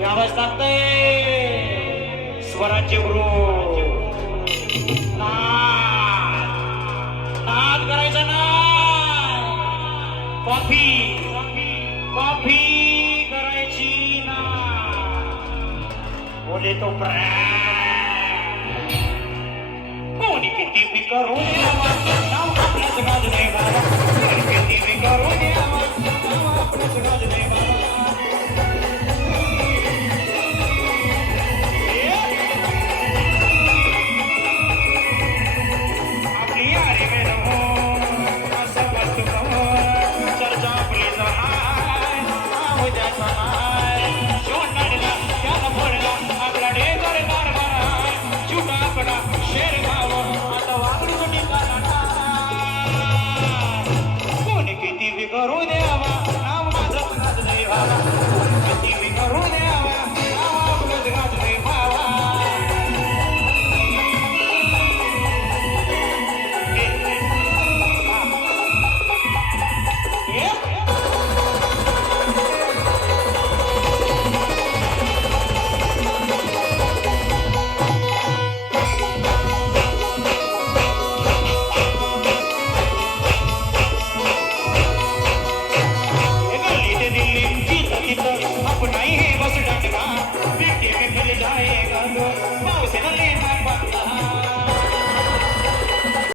यावंच लागतंय स्वराज्य गुरु नाद नाद करायचा ना कॉफी कॉफी करायची ना बोले तो कोणी किती बी करू नाव आपल्याच गाज नाही बाबा किती बी करू नाव आपल्याच गाज नाही बाबा